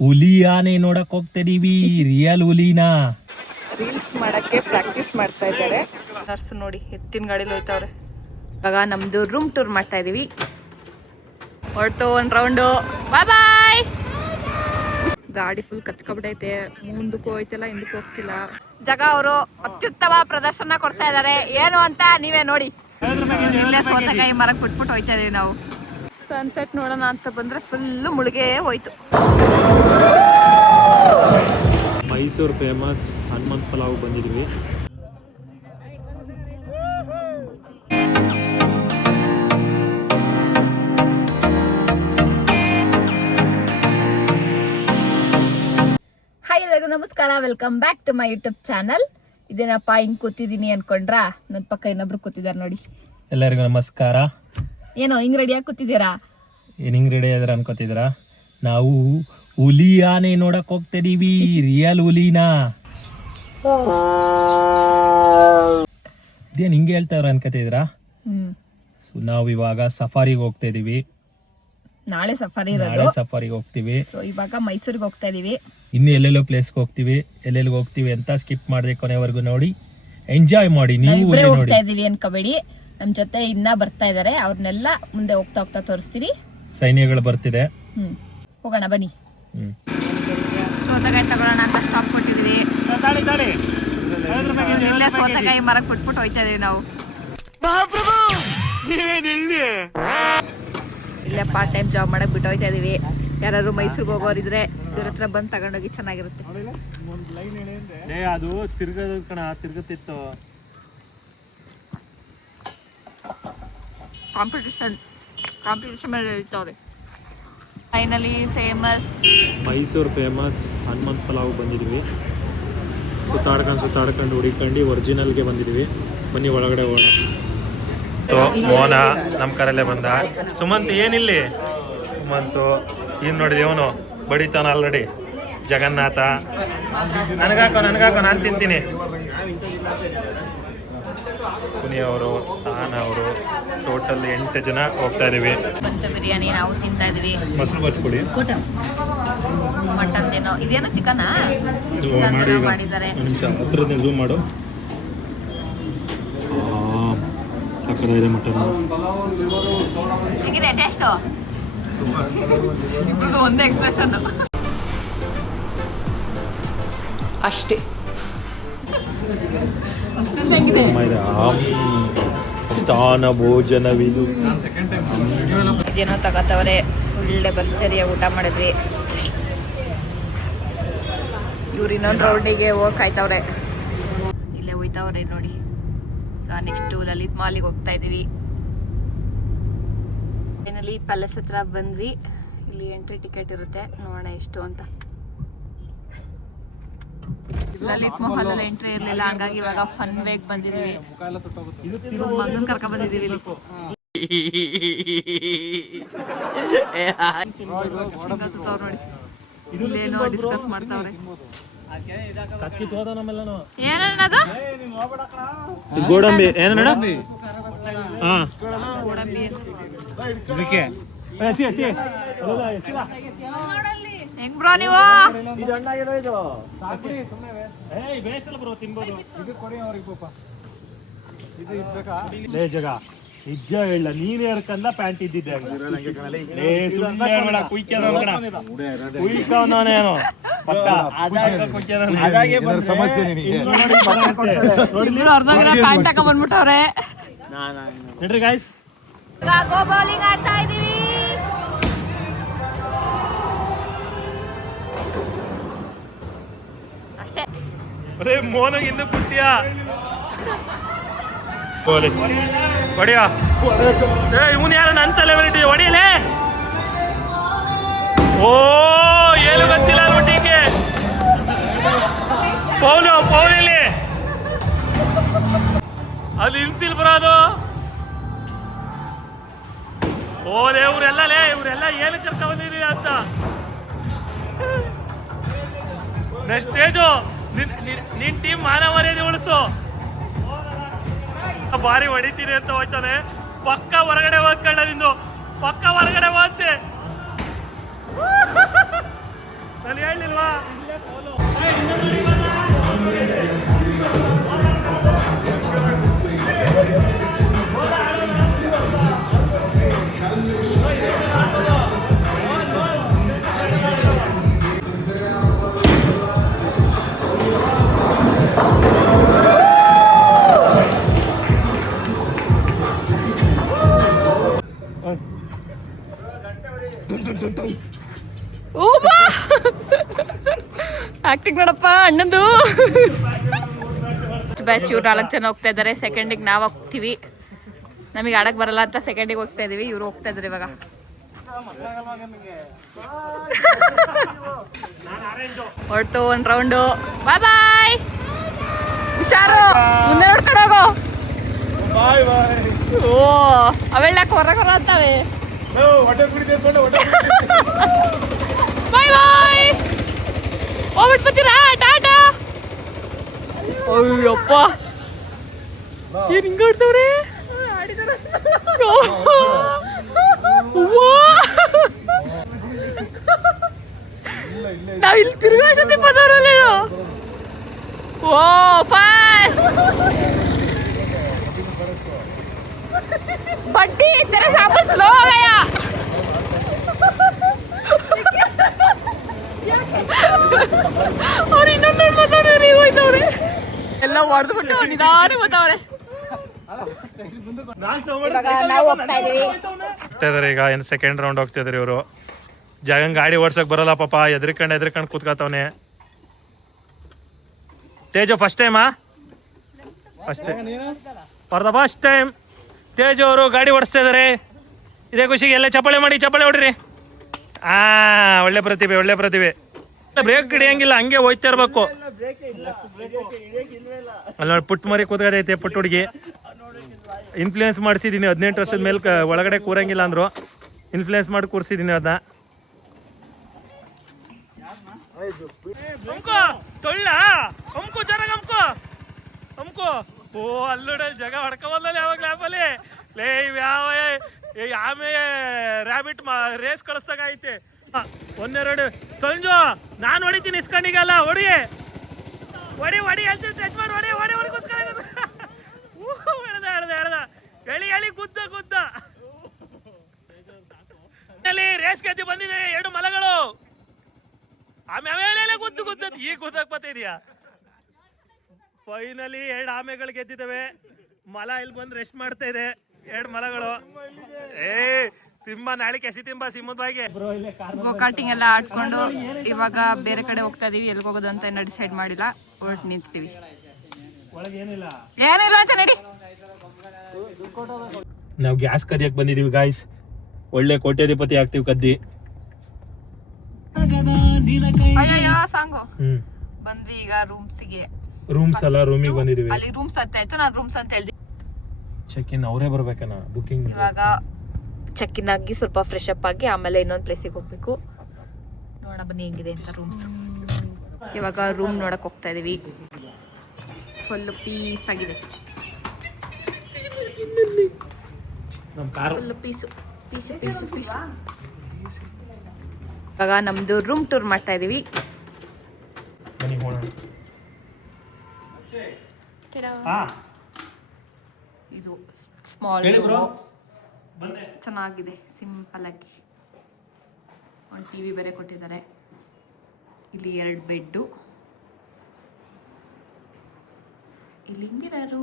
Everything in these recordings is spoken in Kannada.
ಹುಲಿ ಆನೆ ನೋಡಕ್ ಹೋಗ್ತಿದೀವಿ. ರಿಯಲ್ ಹುಲಿನ ರೀಲ್ಸ್ ಮಾಡಕ್ಕೆ ಪ್ರಾಕ್ಟೀಸ್ ಮಾಡ್ತಾ ಇದ್ದಾರೆ. ನರ್ಸ್ ನೋಡಿ ಎತ್ತಿನ ಗಾಡಿಲಿ ಹೋಯ್ತವ್ರೆ. ಇವಾಗ ನಮ್ದು ರೂಮ್ ಟೂರ್ ಮಾಡ್ತಾ ಇದೀವಿ. ಹೊರಟು ಒಂದು ರೌಂಡು. ಬಾಯ್ ಬಾಯ್. ಗಾಡಿ ಫುಲ್ ಕಚ್ಕೊಬಿಟ್ಟೈತೆ. ಮುಂದಕ್ಕೂ ಹೋಯ್ತಿಲ್ಲ, ಹಿಂದಕ್ಕೂ ಹೋಗ್ತಿಲ್ಲ. ಜಗ ಅವರು ಅತ್ಯುತ್ತಮ ಪ್ರದರ್ಶನ ಕೊಡ್ತಾ ಇದ್ದಾರೆ. ಏನು ಅಂತ ನೀವೇ ನೋಡಿ. ಇಲ್ಲೇ ಸೋತೆಕಾಯಿ ಮರಕ್ಕೆ ಬಿಟ್ಬಿಟ್ಟು ಹೋಯ್ತಾ ಇದೀವಿ ನಾವು. ಸನ್ಸೆಟ್ ನೋಡೋಣ ಅಂತ ಬಂದ್ರೆ ಫುಲ್ಲು ಮುಳುಗೇ ಹೋಯ್ತು. ಮೈಸೂರು ಫೇಮಸ್ ಹನುಮಂತ ಪಲಾವ್ ಬಂದಿದ್ವಿ. ಹಾಯ್ ಎಲ್ಲರಿಗೂ ನಮಸ್ಕಾರ, welcome back to my YouTube channel. ಇದೇನಪ್ಪ ಹಿಂಗ್ ಕೂತಿದೀನಿ ಅನ್ಕೊಂಡ್ರಾ? ನನ್ನ ಪಕ್ಕ ಇನ್ನೊಬ್ರು ಕೂತಿದಾರೆ ನೋಡಿ. ಎಲ್ಲರಿಗೂ ನಮಸ್ಕಾರ. ಏನೋ ಹಿಂಗ್ ರೆಡಿಯಾಗಿ ಕೂತಿದ್ದೀರಾ? ಏನ್ ಹಿಂಗ್ ರೆಡಿ ಆದ್ರೆ ಅನ್ಕೋತಿದ್ರ? ನಾವು ಹುಲಿ ಆನೆ ನೋಡಕ್ ಹೋಗ್ತಿದೀವಿ. ರಿಯಲ್ ಹುಲಿನ ಇದೇನ್ ಹಿಂಗೆ ಹೇಳ್ತಾರ ಅನ್ಕೋತಿದ್ರ? ನಾವು ಇವಾಗ ಸಫಾರಿಗೆ ಹೋಗ್ತಾ ಇದೀವಿ. ನಾಳೆ ಸಫಾರಿ ಸಫಾರಿಗೆ ಹೋಗ್ತೀವಿ. ಸೊ ಇವಾಗ ಮೈಸೂರಿಗೆ ಹೋಗ್ತಾ ಇದೀವಿ. ಇನ್ನು ಎಲ್ಲೆಲ್ಲೋ ಪ್ಲೇಸ್ಗೆ ಹೋಗ್ತೀವಿ. ಎಲ್ಲೆಲ್ಲಿ ಹೋಗ್ತೀವಿ ಅಂತ ಸ್ಕಿಪ್ ಮಾಡದೆ ಕೊನೆವರೆಗೂ ನೋಡಿ, ಎಂಜಾಯ್ ಮಾಡಿ. ನೀವು ಹೋಗ್ತಾ ಇದೀವಿ ಅನ್ಕೋಬೇಡಿ, ನಮ್ ಜೊತೆ ಇನ್ನ ಬರ್ತಾ ಇದಾರೆ. ಅವ್ರನ್ನೆಲ್ಲ ಮುಂದೆ ಹೋಗ್ತಾ ಹೋಗ್ತಾ ತೋರಿಸ್ತೀವಿ. ಸೈನ್ಯಗಳು ಬರ್ತಿದೆ. ಹೋಗೋಣ ಬನ್ನಿ. ಸೋತೆಕಾಯಿ ತಗೊಳ್ಳೋಣ ಅಂತ ಸ್ಟಾಪ್ ಕೊಟ್ಟಿದೀವಿ. ಇಲ್ಲೇ ಸೋತೆಕಾಯಿ ಮರಕ್ಕೆ ಬಿಟ್ಬಿಟ್ಟು ಹೋಯ್ತಾ ಇದೀವಿ ನಾವು. ಇಲ್ಲೇ ಪಾರ್ಟ್ ಟೈಮ್ ಜಾಬ್ ಮಾಡಕ್ ಬಿಟ್ಟು ಹೋಯ್ತಾ ಇದೀವಿ. ಯಾರು ಮೈಸೂರಿಗೆ ಹೋಗೋರಿದ್ರೆ ಇವ್ರ ಹತ್ರ ಬಂದು ತಗೊಂಡೋಗಿ ಚೆನ್ನಾಗಿರುತ್ತೆ. ಅದು ತಿರ್ಗುತ್ತಿತ್ತು. ಕಾಂಪಿಟೇಷನ್ ಮೇಲೆ ಹೇಳ್ತಾವ್ರೆ. Finally famous Mysuru famous Hanumantha pulao ಬಂದಿದ್ವಿ. ಸುತ್ತಾಡ್ಕೊಂಡು ಹುಡಿಕೊಂಡು ಒರಿಜಿನಲ್ಗೆ ಬಂದಿದ್ವಿ. ಬನ್ನಿ ಒಳಗಡೆ ಹೋಗೋಣ. ಮೋನ ನಮ್ಮ ಕರಲ್ಲೇ ಬಂದ. ಸುಮಂತ್ ಏನಿಲ್ಲಿ? ಸುಮಂತು ಏನು ನೋಡಿದೆ, ಇವನು ಬಡಿತಾನ ಆಲ್ರೆಡಿ. ಜಗನ್ನಾಥ ನನಗಾಕೋ ನಾನು ತಿಂತೀನಿ. ಪುನಿಯವರು, ತಾನ ಅವರು, ಟೋಟಲ್ 8 ಜನ ಹೋಗ್ತಾ ಇದೀವಿ. ಬಂತು ಬಿರಿಯಾನಿ ನಾವು ತಿಂತಾ ಇದೀವಿ. ಮೊಸರು ಬಚ್ಕೊಡಿ. ಮಟನ್ ಏನೋ ಇದೇನೋ ಚಿಕನ್ ಮಾಡಿದ್ದಾರೆ. ನಿಮಿಷ ಹತ್ರನೇ ಝೂಮ್ ಮಾಡು. ಸಕ್ಕತ್ತಾಗಿದೆ ಮಟನ್. ಹೇಗಿದೆ ಟೇಸ್ಟು? ಇಬ್ರದ್ದು ಒಂದೇ ಎಕ್ಸ್ಪ್ರೆಷನ್ ಅಷ್ಟೇ. ಸ್ಥಾನ ಭೋಜನವಿದು. ಇದೇನೋ ತಗೋತವ್ರೆ. ಒಳ್ಳೆ ಭರ್ಜರಿಯಾಗಿ ಊಟ ಮಾಡಿದ್ವಿ. ಇವ್ರು ಇನ್ನೊಂದು ರೌಂಡಿಗೆ ಹೋಗಿ ಕಾಯ್ತವ್ರೆ. ಇಲ್ಲೇ ಹೋಯ್ತವ್ರೆ ನೋಡಿ. ನೆಕ್ಸ್ಟ್ ಲಲಿತ್ ಮಾಲಿಗೆ ಹೋಗ್ತಾ ಇದೀವಿ. ಫೈನಲಿ ಪ್ಯಾಲೇಸ್ ಹತ್ರ ಬಂದ್ವಿ. ಇಲ್ಲಿ ಎಂಟ್ರಿ ಟಿಕೆಟ್ ಇರುತ್ತೆ, ನೋಡೋಣ ಎಷ್ಟು ಅಂತ. ಲಲಿತ್ ಮಹಲ್ ಅಲ್ಲಿ ಎಂಟ್ರಿ ಇರ್ಲಿಲ್ಲ, ಹಂಗಾಗಿ ಇವಾಗ ಫನ್ ವೇಗ್ ಬಂದಿದೀವಿ. ಮಗನ್ ಕರ್ಕೊಂಡ್ ಬಂದಿದೀವಿ ಇಲ್ಲಿ. ನೋಡಿ ಇಲ್ಲೇನೋ ಡಿಸ್ಕಸ್ ಮಾಡ್ತಾವ್ರೆ. ಏನದು ಗೋಡಂಬಿ? ಏನಣ್ಣ? ಗೋಡಂಬಿ ಹೆಂಗ್ ಬ್ರೋ ನೀವು? ನಿಜ ಹೇಳ, ನೀನ್ ಹೇಳ್ಕಂದ ಪ್ಯಾಂಟ್ ಇದ್ದಿದ್ದೆ. ಪ್ಯಾಂಟ್ ತಗೊಂಡ್ಬಂದ್ಬಿಟ್ಟವ್ರೆ. ನೋಡ್ರಿ ಗಾಯ್ಸ್, ಗೋ ಬೌಲಿಂಗ್ ಆಡ್ತಾ ಇದೀವಿ. ಅಷ್ಟೇ. ಅದೇ ಮೋನ ಇನ್ನು ಕುಟ್ಟಿಯ ಹೊಡಿಯ. ಇವನು ಯಾರ ನನ್ನ ತಲೆ ಬರೀ ಹೊಡಿಯಲೇ. ಓ ಏನು ಗೊತ್ತಿಲ್ಲ ಒಟ್ಟಿಗೆ. ಪೌಲಿ ಅದು ಇನ್ಸಿಲ್ ಬರೋದು. ಓದೇ ಇವರೆಲ್ಲ ಏನು ಕರ್ಕ ಬಂದಿದ್ದೀವಿ ಅಂತ. ನೆಕ್ಸ್ಟ್ ಸ್ಟೇಜು ನಿನ್ ಟೀಮ್ ಮಾನ ಮರ್ಯಾದೆ ಉಳಿಸು. ಭಾರಿ ಹೊಡಿತೀರಿ ಅಂತ ಹೋಯ್ತಾನೆ. ಪಕ್ಕ ಹೊರಗಡೆ ಓದ್ಕೊಳ್ಳ ನಿಂದು. ಪಕ್ಕ ಹೊರಗಡೆ ಓದ್ತೆ. ಆಕ್ಟಿಂಗ್ ನೋಡಪ್ಪ ಅಣ್ಣಂದು. ಬ್ಯಾಚ್ ಇವ್ರು 4 ಜನ ಹೋಗ್ತಾ ಇದ್ದಾರೆ. ಸೆಕೆಂಡಿಗೆ ನಾವು ಹೋಗ್ತೀವಿ. ನಮಗೆ ಆಡಕ್ ಬರಲ್ಲ ಅಂತ ಸೆಕೆಂಡಿಗೆ ಹೋಗ್ತಾ ಇದೀವಿ. ಇವ್ರು ಹೋಗ್ತಾ ಇದ್ದಾರೆ ಇವಾಗ. ಹೊರಟು 1 ರೌಂಡು. ಬಾಯ್ ಬಾಯ್. ಹುಷಾರು, ಮುಂದೆ ನೋಡ್ಕೊಂಡು ಹೋಗೋ. ಓ ಅವೆಲ್ಲ ಹೊರ ಅಂತಾವೆ. ಬಾಯ್ ಬಾಯ್. ಹೋಗ್ಬಿಟ್ಬತ್ತೀರಾ ಟಾಟಾ. ಅಯ್ಯಪ್ಪ ಏನ್ ಹಿಂಗ ಆಡ್ತವ್ರೆ. ನಾವ್ ಇಲ್ಲಿ ತಿರುಗಾಶತಿ ಪದವರಲ್ಲೇನು. ಓ ಫಾಸ್ಟ್ बड्डी तेरे सामने स्लो हो गया. और ಇನ್ನೊಂದು ಬದನೆ ರೀ ಹೋಯ್ತವ್ರೆ. ಎಲ್ಲ ಹೊಡೆದು ಬಿಟ್ಟು ನಿಧಾನ ಬದವ್ರೆ. ಇವಾಗ ನಾವು ಹೋಗ್ತಾ ಇದೀವಿ. ಈಗ ಏನು ಸೆಕೆಂಡ್ ರೌಂಡ್ ಹೋಗ್ತಾ ಇದಾರೆ ಇವರು. ಜಾಗಂಗ್ ಗಾಡಿ ಓಡ್ಸಕ್ ಬರಲ್ಲ ಪಾಪ. ಎದ್ರಿಕೊಂಡು ಕೂತ್ಕೋತವನೆ. ತೇಜು ಫಸ್ಟ್ ಟೈಮಾ? For the first time Teju ಅವರು ಗಾಡಿ ಓಡಿಸ್ತಾ ಇದಾರೆ. ಇದೇ ಖುಷಿಗೆ ಎಲ್ಲ ಚಪ್ಪಾಳೆ ಮಾಡಿ, ಚಪ್ಪಾಳೆ ಹೊಡ್ರಿ. ಒಳ್ಳೆ ಪ್ರತಿಭೆ, ಒಳ್ಳೆ ಪ್ರತಿಭೆ. ಬ್ರೇಕ್ ಹಿಡಿಯಂಗಿಲ್ಲ, ಹಂಗೆ ಹೋಯ್ತಾ ಇರ್ಬೇಕು. ಅಲ್ಲ ಪುಟ್ ಮರಿ ಕೂತ್ಕೈತೆ, ಪುಟ್ ಹುಡುಗಿ. ಇನ್ಫ್ಲೂಯೆನ್ಸ್ ಮಾಡಿಸಿದ್ದೀನಿ. 18 ವರ್ಷದ ಮೇಲೆ ಒಳಗಡೆ ಕೂರಂಗಿಲ್ಲ ಅಂದ್ರು. ಇನ್ಫ್ಲೂಯೆನ್ಸ್ ಮಾಡಿ ಕೂರಿಸಿದ್ದೀನಿ ಅದನ್ನ. ಓ ಅಲ್ಲೋಡ ಜಗ ಹೊಡ್ಕೊಂಬಲ್ಲ ಯಾವಾಗ ಲ್ಯಾಪಲ್ಲಿ ಲೇ ಯಾವ ಆಮೇಲೆ ರ್ಯಾಬಿಟ್ ರೇಸ್ ಕಳಿಸ್ದಾಗ ಐತೆ. 1-2 ಸಂಜು ನಾನು ಹೊಡಿತೀನಿ ಇಸ್ಕೊಂಡಿಗಲ್ಲ. ಹೊಡಿ ಅಂತ ಟಚ್ ಮಾಡಿ ಹೊಡಿ ಎಳಿ ಗುದ್ದ ರೇಸ್ ಗೆದ್ದು ಬಂದಿದೆ 2 ಮಲಗಳು. ಆಮೇಲೆ ಗುದ್ದದ್ ಈಗ ಗುದ್ದಕ್ ಬರ್ತಿದ್ಯಾ. ಫೈನಲಿ 2 ಆಮೆಗಳು ಗೆದ್ದಿದ್ದಾವೆ. ಮಲ ಇಲ್ಲಿ ಬಂದು ರೆಸ್ಟ್ ಮಾಡ್ತಾ ಇದೆ. 2 ಮಲಗಳು. ಸಿಂಹ ನಾಳೆ ಕೆಸಿ ತಿಂಬ ಸಿಂಹದ ಬಾಯಿಗೆ. ಗೋಕಾಟಿಂಗ್ ಎಲ್ಲ ಆಡ್ಕೊಂಡು ಇವಾಗ ಬೇರೆ ಕಡೆ ಹೋಗ್ತಾ ಇದೀವಿ. ಎಲ್ಲಿ ಹೋಗೋದು ಅಂತ ಇನ್ನೂ ಡಿಸೈಡ್ ಮಾಡಿಲ್ಲ. ಹೊರಟು ನಿಂತೀವಿ. ಏನಿಲ್ಲ ಅಂತ ನಡಿ. ನಾವು ಗ್ಯಾಸ್ ಕದಿಯಕ್ ಬಂದಿದೀವಿ ಗಾಯ್ಸ್. ಒಳ್ಳೆ ಕೋಟ್ಯಾಧಿಪತಿ ಆಗ್ತೀವಿ ಕದ್ದಿ. ಅಯ್ಯಯ್ಯೋ ಸಾಂಗು. ಬಂದ್ವಿ ಈಗ ರೂಮ್ಸಿಗೆ. ರೂಮ್ಸ್ ಅಲ್ಲ, ರೂಮಿಗೆ ಬಂದಿದೀವಿ. ಅಲ್ಲಿ ರೂಮ್ಸ್ ಅಂತ ಆಯ್ತು, ನಾನು ರೂಮ್ಸ್ ಅಂತ ಹೇಳ್ದೆ. ಚೆಕ್ ಇನ್ ಅವರೇ ಬರ್ಬೇಕನ ಬುಕಿಂಗ್. ಇವಾಗ ಚೆಕ್ ಇನ್ ಆಗಿ ಸ್ವಲ್ಪ ಫ್ರೆಶ್ ಅಪ್ ಆಗಿ ಆಮೇಲೆ ಇನ್ನೊಂದು ಪ್ಲೇಸಿಗೆ ಹೋಗ್ಬೇಕು. ನೋಡೋಣ ಬನ್ನಿ ಹೆಂಗಿದೆ ಅಂತ ರೂಮ್ಸ್. ಇವಾಗ ರೂಮ್ ನೋಡಕ್ ಹೋಗ್ತಾ ಇದೀವಿ. ಫುಲ್ ಪೀಸ್ ಆಗಿದೆ. Full piece. ಇವಾಗ ನಮ್ದು ರೂಮ್ ಟೂರ್ ಮಾಡ್ತಾ ಇದೀವಿ. ಇದು ಸ್ಮಾಲ್ ಚೆನ್ನಾಗಿದೆ, ಸಿಂಪಲ್ ಆಗಿ. ಒಂದು ಟಿವಿ ಬೇರೆ ಕೊಟ್ಟಿದ್ದಾರೆ. ಇಲ್ಲಿ 2 ಬೆಡ್ಡು, ಇಲ್ಲಿ ಮಿರರು,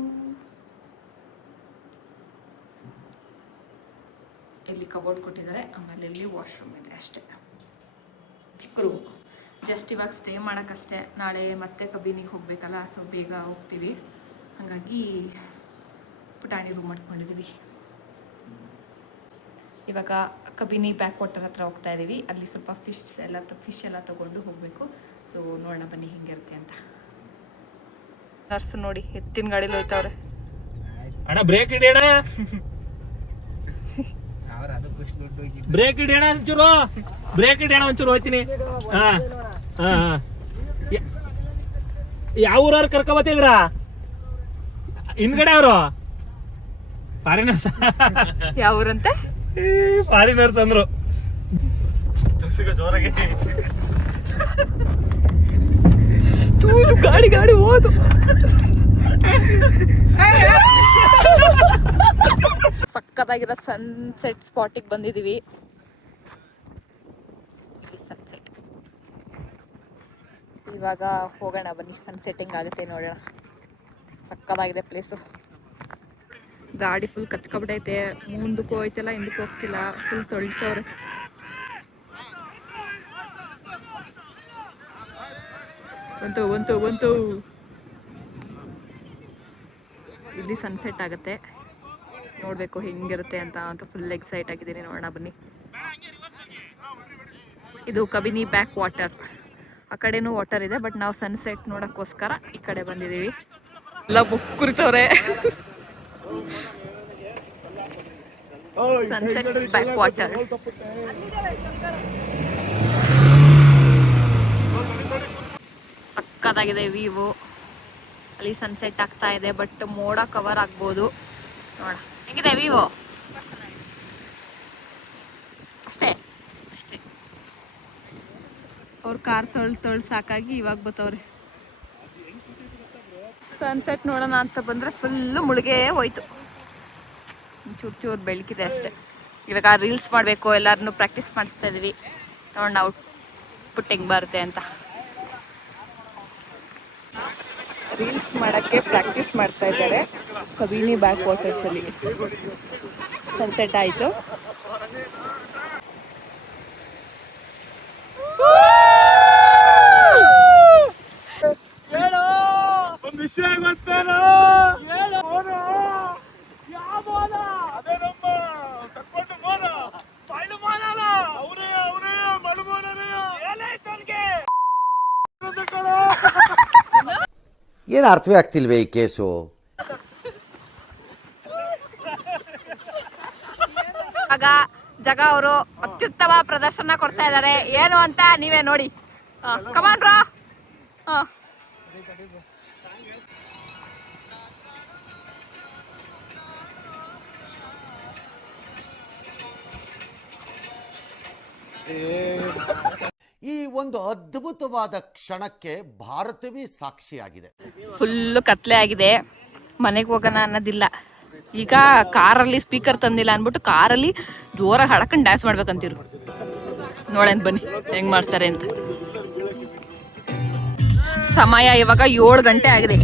ಇಲ್ಲಿ ಕಬೋರ್ಡ್ ಕೊಟ್ಟಿದ್ದಾರೆ. ಆಮೇಲೆ ಇಲ್ಲಿ ವಾಶ್ರೂಮ್ ಇದೆ ಅಷ್ಟೇ. ಚಿಕ್ಕ ರೂಮ್. ಜಸ್ಟ್ ಇವಾಗ ಸ್ಟೇ ಮಾಡೋಕ್ಕಷ್ಟೇ. ನಾಳೆ ಮತ್ತೆ ಕಬಿನಿಗೆ ಹೋಗಬೇಕಲ್ಲ, ಸೊ ಬೇಗ ಹೋಗ್ತೀವಿ. ಹಾಗಾಗಿ ಪುಟಾಣಿ ರೂಮ್ ಮಾಡ್ಕೊಂಡಿದ್ದೀವಿ. ಇವಾಗ ಕಬಿನಿ ಬ್ಯಾಕ್ ವಾಟರ್ ಹತ್ರ ಹೋಗ್ತಾ ಇದ್ದೀವಿ. ಅಲ್ಲಿ ಸ್ವಲ್ಪ ಫಿಶ್ ಎಲ್ಲ ತೊಗೊಂಡು ಹೋಗಬೇಕು. ಸೊ ನೋಡೋಣ ಬನ್ನಿ ಹೆಂಗಿರುತ್ತೆ ಅಂತ. ನರ್ಸ್ ನೋಡಿ ಎತ್ತಿನ ಗಾಡೀಲಿ ಹೋಯ್ತವ್ರೆ. ಅಣ್ಣ ಬ್ರೇಕ್ ಹಿಡಿಯೋಣ, ಬ್ರೇಕ್ ಹಿಡಿಯೋಣ ಒಂಚೂರು, ಬ್ರೇಕ್ ಹಿಡಿಯೋಣ ಒಂಚೂರು. ಹೋಯ್ತೀನಿ. ಯಾವ ಊರವ್ರು ಕರ್ಕೊಬತ್ತಿದ್ರ? ಹಿಂದ್ಗಡೆ ಅವರು ಫಾರಿನರ್ಸ್. ಯಾವ ಊರಂತೆ? ಫಾರಿನರ್ಸ್ ಅಂದ್ರು. ಜೋರಾಗಿ ಗಾಡಿ ಹೋದು. ಸಕ್ಕತ್ತಾಗಿರೋ ಸನ್ಸೆಟ್ ಸ್ಪಾಟಿಗೆ ಬಂದಿದ್ದೀವಿ. ಇಲ್ಲಿ ಸನ್ಸೆಟ್. ಇವಾಗ ಹೋಗೋಣ ಬನ್ನಿ, ಸನ್ಸೆಟ್ ಹೆಂಗಾಗುತ್ತೆ ನೋಡೋಣ. ಸಕ್ಕತ್ತಾಗಿದೆ ಪ್ಲೇಸು. ಗಾಡಿ ಫುಲ್ ಕಚ್ಕೊಬಿಟ್ಟೈತೆ. ಮುಂದಕ್ಕೂ ಹೋಯ್ತಲ್ಲ, ಹಿಂದಕ್ಕೂ ಹೋಗ್ತಿಲ್ಲ. ಫುಲ್ ತೊಳ್ತವ್ರೆ. ಬಂತು ಬಂತು ಬಂತು. ಇಲ್ಲಿ ಸನ್ಸೆಟ್ ಆಗುತ್ತೆ, ನೋಡಬೇಕು ಹೆಂಗಿರುತ್ತೆ ಅಂತ ಫುಲ್ ಎಕ್ಸೈಟ್ ಆಗಿದ್ದೀನಿ. ನೋಡೋಣ ಬನ್ನಿ. ಇದು ಕಬಿನಿ ಬ್ಯಾಕ್ ವಾಟರ್. ಆ ಕಡೆನೂ ವಾಟರ್ ಇದೆ, ಬಟ್ ನಾವು ಸನ್ಸೆಟ್ ನೋಡೋಕ್ಕೋಸ್ಕರ ಈ ಕಡೆ ಬಂದಿದ್ದೀವಿ. ಎಲ್ಲ ಬುಕ್ ಕುರಿತವ್ರೆ. Sunset backwater. ಸಕ್ಕತ್ತಾಗಿದೆ ವ್ಯೂ. ಅಲ್ಲಿ ಸನ್ಸೆಟ್ ಆಗ್ತಾ ಇದೆ, ಬಟ್ ಮೋಡ ಕವರ್ ಆಗ್ಬೋದು. ನೋಡ ಹೆಂಗಿದೆ ವ್ಯೂ. ಅಷ್ಟೇ ಅಷ್ಟೇ. ಅವ್ರ ಕಾರ್ ತೊಳ್ ಸಾಕಾಗಿ ಇವಾಗ ಬತ್ತವ್ರೆ. ಸನ್ಸೆಟ್ ನೋಡೋಣ ಅಂತ ಬಂದ್ರೆ ಫುಲ್ಲು ಮುಳುಗೇ ಹೋಯ್ತು. ಚೂರು ಚೂರು ಬೆಳಕಿದೆ ಅಷ್ಟೇ. ಇವಾಗ ರೀಲ್ಸ್ ಮಾಡಬೇಕು, ಎಲ್ಲರನ್ನೂ ಪ್ರಾಕ್ಟೀಸ್ ಮಾಡಿಸ್ತಾ ಇದೀವಿ. ನೋಡೋಣ ಔಟ್ಪುಟ್ ಹೆಂಗೆ ಬರುತ್ತೆ ಅಂತ. ರೀಲ್ಸ್ ಮಾಡೋಕ್ಕೆ ಪ್ರಾಕ್ಟೀಸ್ ಮಾಡ್ತಾ ಇದ್ದಾರೆ ಕಬಿನಿ ಬ್ಯಾಕ್ ವಾಟರ್ಸಲ್ಲಿ. ಸನ್ಸೆಟ್ ಆಯಿತು. ವಿಷಯ ಗೊತ್ತಾನ ಅದೇ ನಮ್ಮ ತಕ್ಕೊಂಡು ಮೋನ ಮಳ್ಳು ಮೋನಲ್ಲ ಅವರೇ ಮಳ್ಳು ಮೋನನೇ ಏನಾಯ್ತು ಅವ್ನಿಗೆ? ಏನು ಅರ್ಥವೇ ಆಗ್ತಿಲ್ವೇ ಈ ಕೇಸು? ಜಗ ಅವರು ಅತ್ಯುತ್ತಮ ಪ್ರದರ್ಶನ ಕೊಡ್ತಾ ಇದ್ದಾರೆ. ಏನು ಅಂತ ನೀವೇ ನೋಡಿ. ಕಮಾನ್ ಬ್ರೋ. ಈ ಒಂದು ಅದ್ಭುತವಾದ ಕ್ಷಣಕ್ಕೆ ಭಾರತವೇ ಸಾಕ್ಷಿಯಾಗಿದೆ. ಫುಲ್ಲು ಕತ್ಲೆ ಆಗಿದೆ, ಮನೆಗೆ ಹೋಗೋಣ ಅನ್ನೋದಿಲ್ಲ. ಈಗ ಕಾರಲ್ಲಿ ಸ್ಪೀಕರ್ ತಂದಿಲ್ಲ ಅಂದ್ಬಿಟ್ಟು ಕಾರಲ್ಲಿ ಜೋರಾಗಿ ಹಾಡ್ಕೊಂಡು ಡ್ಯಾನ್ಸ್ ಮಾಡ್ಬೇಕಂತೀರು. ನೋಡೋಣ ಬನ್ನಿ ಹೆಂಗ್ ಮಾಡ್ತಾರೆ ಅಂತ. ಸಮಯ ಇವಾಗ 7 ಗಂಟೆ ಆಗಿದೆ.